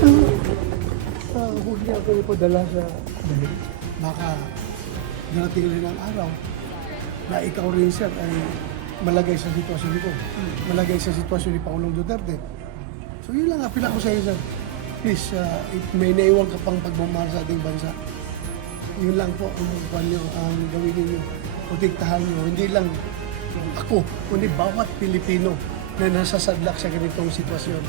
Huwag niya ako ipadala sa dahil baka darating rin ang araw na ikaw rin, sir, ay malagay sa sitwasyon ko. Malagay sa sitwasyon ni Pangulong Duterte. So yun lang, apila ko sa iyo, sir. Please, if may naiwan ka pang pagmamahal sa ating bansa, yun lang po ang gawin ninyo. Protektahan nyo. Hindi lang ako, kundi bawat Pilipino na nasasadlak sa ganitong sitwasyon.